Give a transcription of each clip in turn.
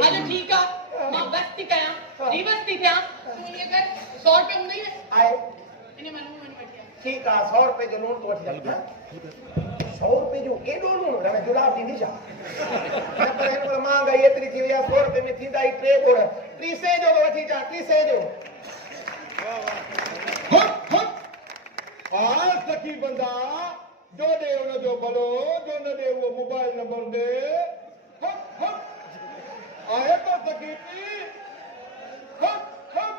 हां ठीक है मां बस थी कया रिवर्स थी थिया तू ये कर 100 रुपए नहीं है आए इने मालूम नहीं बैठिया ठीक है 100 रुपए जो लोन तो वठी जा 100 रुपए जो एडो लोन रहे जुलाब दी निशा न पर इन पर महंगाई एतरी थी या 100 रुपए में थींदा ही 3 गोड़ 30 जो वठी जा 30 जो हट हट आ सखी बंदा जो दे उन जो भलो जो न दे वो मोबाइल नंबर दे हट हट आए तो सखी हट हट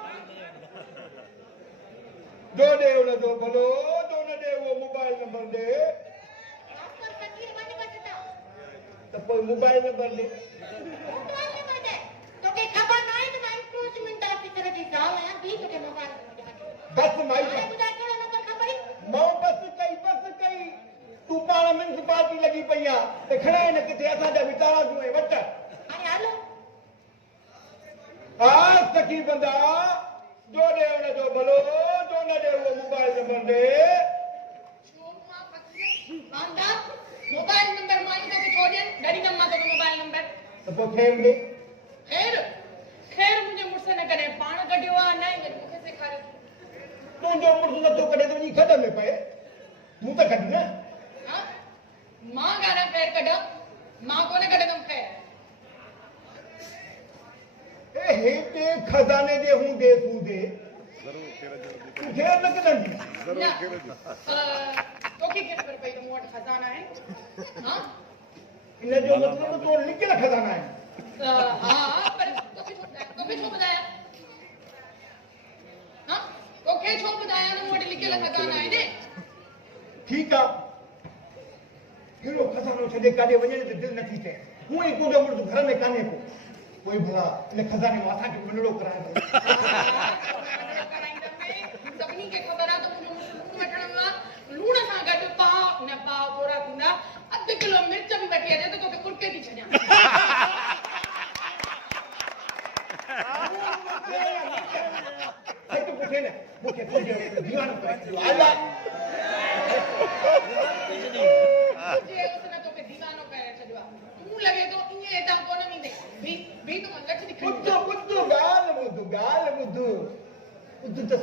जो दे उन जो भलो जो न दे वो मोबाइल नंबर दे पर फकीर बने बचता तो कोई मोबाइल नंबर दे मोबाइल नंबर दे तो के खबर नहीं तो मैं कुछ मिनट की तरह की जाओ यार 20 के मोबाइल बस माई अरे मुझे कौन नंबर खबर है मां बस कई तू पाण म्युनिसिपालिटी लगी पई आ ते खड़ा न किथे असा जा विचारा जो है वट अरे हेलो आ सखी बंदा जो दे उन जो भलो जो न दे वो मोबाइल नंबर दे छोमा फकीर बांदा मोबाइल नंबर माई तो छोड़ियन डरी नम्मा तो मोबाइल नंबर तो तो खेल दे खैर मुझे मुझसे न करे पाण कढियो आ नहीं मुझे सिखारे तू जो मुर्द न तो कढे तो नी खड में पए मु तो कढ ना हां मां गाना पैर कढ मां को न कढे तुम खैर ए हेते खजाने दे हूं दे तू दे तू घेर न कदन तो की खबर पई तो मोट खजाना है हां इन जो मतलब तो निकल खजाना है हां पर तो भी छो बताया हां तो के छो बताया ना मोट लिखे खजाना है ने ठीक आ हेरो खजानो छदे काडे वने ते दिल न थी थे हूं ही को मुर्द घर में काने को कोई भला इन खजाने माथा के मनड़ो कराए सभिनी के खबर आ तो मुझे वठणा लूण सां गॾु पाव न पाव थोरा थींदा अधु किलो मिर्च बि वठी अचे त तोखे कुरके थी छॾियां सच पुछे न मुखे कोई दीवानो करे आला तुझे उसने तोखे दीवानो करे छॾियो तूं लगे तो इएं हितां कोन ईंदे भी तो मन लक्ष्य दिखाई बुद्धू गाल बुद्धू तो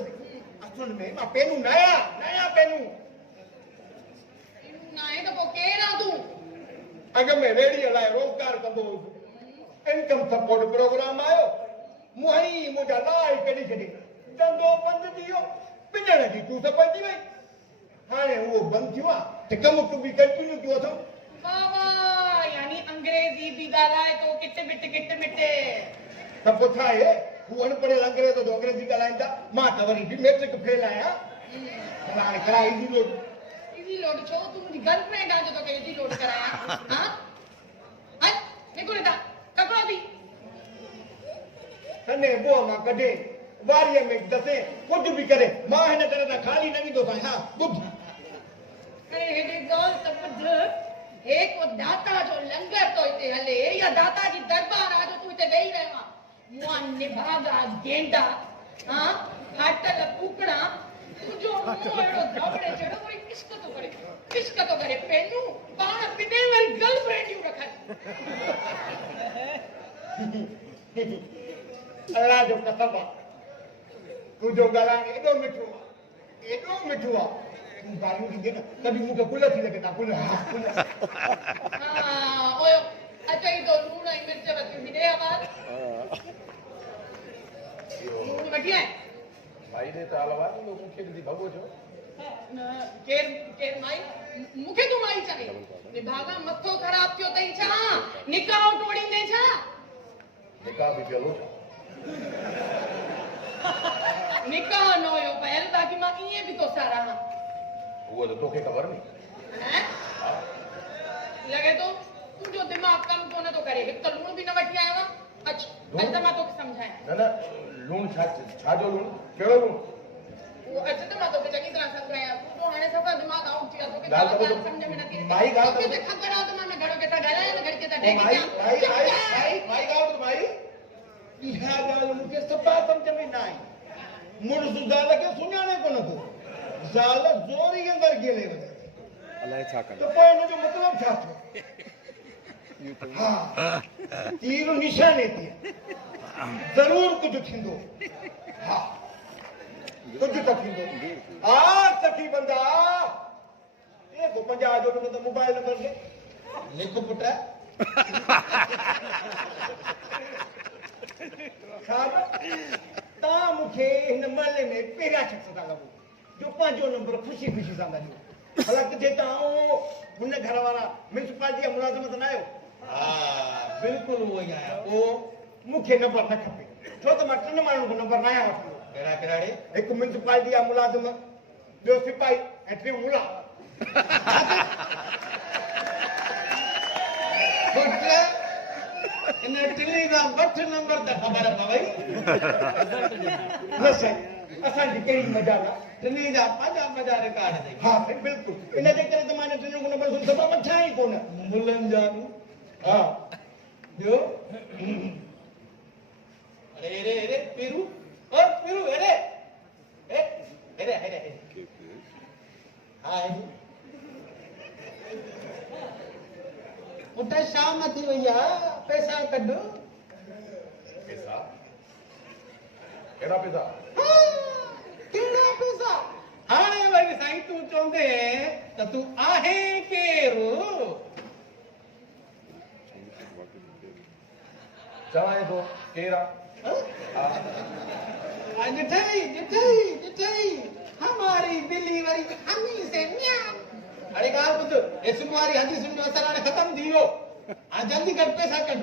असल में मां पेनू नया पेनू ना है तो को केरा तू अग में रेडियो लाइ रोजगार कंदो इनकम सपोर्ट प्रोग्राम आयो मुहई मुझा लाई कढी छॾी धंधो बंद थी वियो पिनण जी तूं सपंदी वई हाणे उहो बंद थियो आहे त कम तूं बि कंटिन्यू कयो अथऊं बाबा यानी अंग्रेजी भी गालाए तो किट मिटे त पोइ छा आहे हू अनपढ़ियल अंग्रेज जो अंग्रेजी ॻाल्हाईंदा मां त वरी बि मैट्रिक फेल आहियां हाणे करा इजी लोड छो तू मुझी गर्लफ्रेंड आ जो तो के इजी लोड कराया हां हां देखो बेटा ककड़ो थी तने बो मां कढे वारीअ में दसे कुझु बि करे मां हिन तरह सां खाली न ईंदो साईं हा ॿुध अरे हेॾे ॻाल्हि त ॿुध एक वो दाता जो लंगर तो इते हले या दाता जी दरबार आ जो तू इते वेही रहियो आ मुआ निभागा गेंडा हां फाटल कुकड़ा तुझो मुंह एड़ो धावड़े चढ़ो कोई किश्क तो करे पेनू पाण पिने वाली गर्लफ्रेंड यू रखन अल्लाह जो कसम आ तुझो ॻाल्हाइण एॾो मिठो आ तूं ॻाल्हियूं ॾींदे न कॾहिं मूंखे कुल थी लॻे था कुल हां ओयो अचई तो लूण ऐं मिर्च वठी मिले आवाज लूण वठी आए भाई ने ताल आवाज में मुखे दी भगो छो केर माई मुखे तू माई चवे निभागा मथो खराब थियो तई छा निकाह तोड़ींदे छा निकाह भी चलो निकाह न हुयो पहल बाकी मां इएं बि तो सारा वो तो तोखे खबर नहीं हैं लगे तो तुझो दिमाग कम कोन तो करे एक तो लूण भी न वठी आयो अच्छा अच्छा मां तोखे समझाया ना लूण छा जो लूण केड़ो लूण वो अच्छा तो मां तोखे चङी तरह समझाया तू तो हाणे सफा दिमाग आउट थी तोखे गाल तो समझ में नथी माई गाल तो तोखे खबर आ तो मां घड़ो के ता गालाया न घड़ के ता माई ढेगी गाल तो माई इहा ॻाल्हि मूंखे सफ़ा सम्झ में न आई मुड़ुस ज़ाल खे सुञाणे कोन थो ज़ाल ज़ोरी अंदरि गेले वञे अलाए छा त पोइ हुनजो मतिलबु छा थियो हाँ तीर निशाने ते जरूर कुछ थींदो हाँ कुछ तो थींदो सखी बंदा ये को 50 जो तो मोबाइल नंबर दे लिखो पुटा साहब ता मुखे इन महल्ले में पेरा शख्स था लगो जो 5 नंबर खुशी खुशी सां ॻाल्हियो भला किथे तव्हां हुन घर वारा म्युनिसिपालिटी जा मुलाज़िम त न आहियो हा बिल्कुलु उहो ई आहियां पोइ मूंखे नंबर न खपे छो त मां 3 माण्हुनि को नंबर न आहियां वठंदो कहिड़ा कहिड़ा हिकु म्युनिसिपालिटी जा मुलाज़िम ॿियो सिपाही ऐं टियों मुला इन टिनी जा 8 नंबर त ख़बर पवई न साईं असांजी कहिड़ी मजाल आहे टिनी जा 50 रिकॉर्ड अथई हा साईं बिल्कुलु इन जे करे त मां टिनी को नंबर सुन सभु वठां ई कोन मुलनि जा हा ॿियो अरे अरे अरे पीरू ओ पीरू अरे अरे अरे अरे हा पुट शाम थी वई आहे पैसा कढ पैसा कहिड़ा पैसा कहिड़ा पैसा हाणे वरी साईं तूं चवंदे त तूं आहे केरु चवां थो केरु आहे जिठई हमारी बिल्ली वरी हमी से म्याऊ अरे ॻाल्हि ॿुध हे सुम्ह वारी हदी सुम्ह असर हाणे ख़तम थी वियो हाणे जल्दी कढ पैसा कढ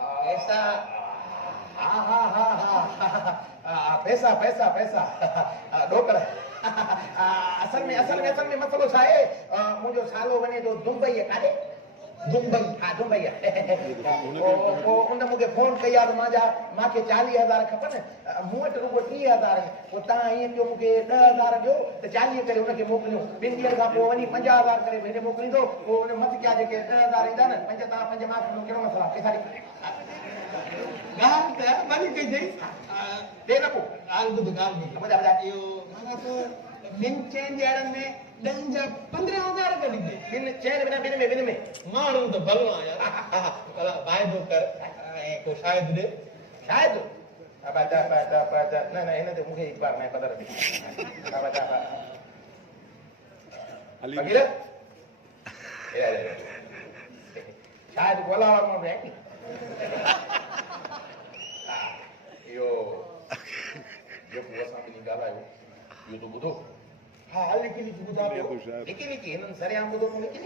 पैसा हा हा हा हा पैसा पैसा पैसा ॾोकड़ असल में मसलो छा आहे मुंहिंजो सालो वञे थो दुबई काॾे दुबई हा दुबई पोइ उन मूंखे फोन कई आहे त मूंखे 40,000 खपनि मूं वटि रुगो 30,000 पोइ तव्हां ईअं कयो मूंखे 10,000 ॾियो त 40 करे हुनखे मोकिलियो 2 ॾींहंनि खां पोइ वञी 50,000 करे हेॾे मोकिलींदो पोइ हुन मत कया जेके 10,000 ईंदा न 5 तव्हां 5 मां कहिड़ो मसलो आहे पैसा ॻाल्हि त वरी कई अथई ॾे न पोइ ॻाल्हि ॿुध ॿुधाए इहो माना त ॿिनि 6 ॾियारनि में 10 जा 15,000 कढी ॾे ॿिनि में माण्हू त भलो आहे यार भला वाइदो कर ऐं को शायदि ॾे शायदि न हिन ते मूंखे हिकु बार न क़दर शायदि ॻोल्हा इहो जेको असां ॿिन्ही ॻाल्हायो इहो तूं ॿुधो हा लिखी लिखी ॿुधा पियो निकी हिननि सरेआम ॿुधो पोइ निकी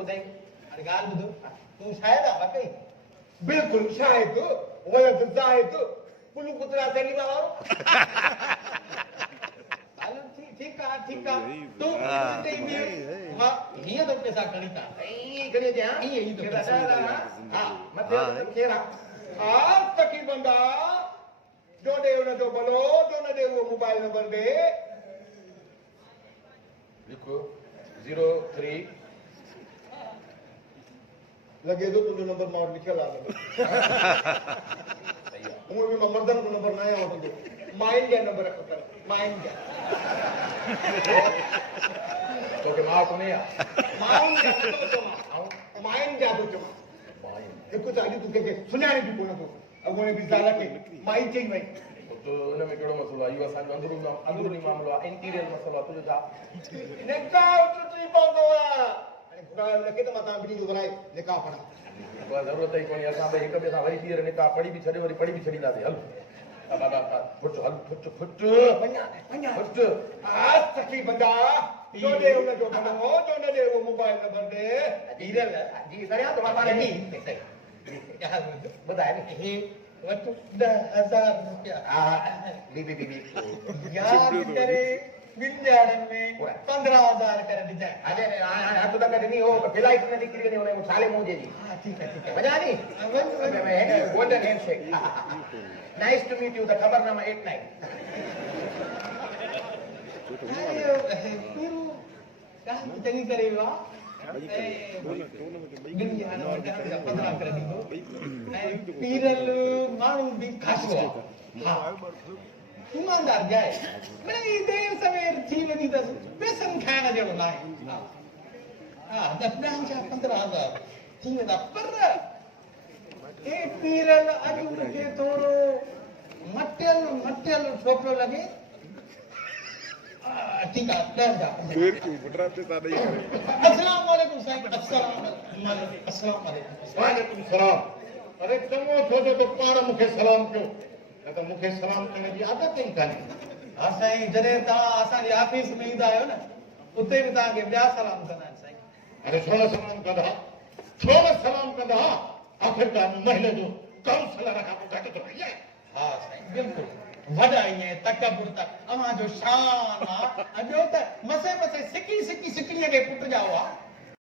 ॿुधाई अरे ॻाल्हि ॿुधो तूं शायदि आहे वाकई बिल्कुलु शायदि वलद ज़ाहिद पुलू पुत्रा सलीमा वारो ठीकु आहे तूं हा हीअं त पैसा खणी था हा तकी बंदा जो ॾे हुनजो भलो जो न ॾे उहो मोबाइल नंबर ॾे लिखो 03 लॻे थो तुंहिंजो नंबर मां वटि लिखियल आहे उहे बि मां मर्दनि जो नंबर न आहियां वठंदो माइन जा नंबर खपनि माइन जा तोखे मां कोन्हे माइन जा थो चवां माइन जा थो चवां हिकु त अॼु तूं कंहिंखे सुञाणे बि कोन थो अॻोने बि ज़ाल खे माई चई वई हुन में कहिड़ो मसलो आहे इहो असांजो अंदरूनी मामिलो आहे इंटीरियर मसलो आहे तुंहिंजो छा निकाह टुटी पवंदो आहे हाणे घुरायो लखे त मां तव्हां ॿिन्ही जो घुराए निकाह पढ़ा ज़रूरत ई कोन्हे असां ॿई हिक ॿिए सां वरी ॿीहर निकाह पढ़ी बि छॾियो वरी पढ़ी बि छॾींदासीं हल फुट हल फुट सखी बंदा जो ॾे हुनजो भलो जो न ॾे उहो मोबाइल नंबर ॾे जी सरिया तो मां पाण ॿुधाए हे वठ 10,000 रुपया याद करे ॿिनि ॾियारनि में 15,000 करे ॾिजांइ अरे हथ तक ॾिनी हो फ्लाइट में निकिरी वञे हुन छाले मुंहिंजे जी हा ठीकु आहे मज़ा नी golden handshake nice to meet you the ख़बरनामा 89 पूरो चङी करे वियो आहे पीरल माण्हू बि खासो आहे ईमानदार जाए मिड़ई देर सवेर थी वञी त पैसनि खाइण जहिड़ो न आहे हा त 10-15,000 थी वेंदा पर ए पीरल अॼु मूंखे थोरो मटियल छोकिरो लॻे ठीकु आहे 10,000 अस्सलाम वालेकुम साईं अस्सलाम वालेकुम वालेकुम सलाम अरे चङो छो जो तो पाण मूंखे सलाम कयो न त मूंखे सलाम करण जी आदत ई कान्हे हा साईं जॾहिं तव्हां असांजी ऑफिस में ईंदा आहियो न उते बि तव्हांखे ॿिया सलाम कंदा आहिनि साईं अरे छो न सलाम कंदा आख़िरकार महल जो काउंसलर खां पोइ घटि थो रही आहे हा साईं बिल्कुलु वॾाई ऐं तकबुर त अव्हां जो शान आहे ॿियो त मसे सिकी सिकड़ीअ खे पुट जा हुआ